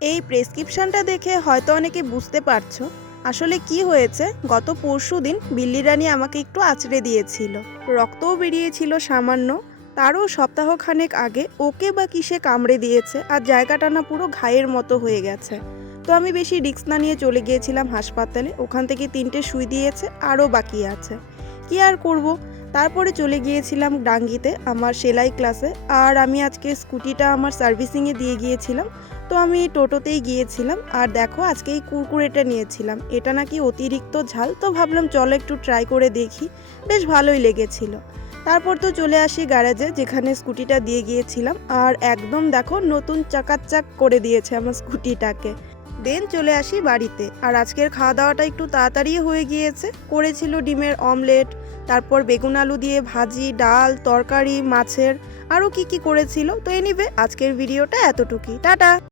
এই প্রেসক্রিপশনটা দেখে হয়তো অনেকে বুঝতে পারছো আসলে কি হয়েছে। গত পরশুদিন বিল্লি রানী আমাকে একটু আঁচড়ে দিয়েছিল, রক্তও বেরিয়েছিল সামান্য। তারও সপ্তাহখানেক আগে ওকে বা কিসে কামড়ে দিয়েছে আর জায়গাটা না পুরো ঘায়ের মতো হয়ে গেছে। তো আমি বেশি রিস্ক না নিয়ে চলে গিয়েছিলাম হাসপাতালে, ওখান থেকে 3টে সুই দিয়েছে, আরও বাকি আছে। কি আর করব, তারপরে চলে গিয়েছিলাম ডাঙ্গিতে আমার সেলাই ক্লাসে। আর আমি আজকে স্কুটিটা আমার সার্ভিসিংয়ে দিয়ে গিয়েছিলাম, তো আমি টোটোতেই গিয়েছিলাম। আর দেখো আজকে এই কুরকুরেটা নিয়েছিলাম, এটা নাকি অতিরিক্ত ঝাল, তো ভাবলাম চলো একটু ট্রাই করে দেখি, বেশ ভালোই লেগেছিল। তারপর তো চলে আসি গ্যারেজে যেখানে স্কুটিটা দিয়ে গিয়েছিলাম, আর একদম দেখো নতুন চাকাচাক করে দিয়েছে আমার স্কুটিটাকে। দেন চলে আসি বাড়িতে, আর আজকের খাওয়া দাওয়াটা একটু তাড়াতাড়ি হয়ে গিয়েছে। করেছিল ডিমের অমলেট, তারপর বেগুন আলু দিয়ে ভাজি, ডাল, তরকারি, মাছের, আরও কি কি করেছিল। তো এনিওয়ে আজকের ভিডিওটা এতটুকুই, টাটা।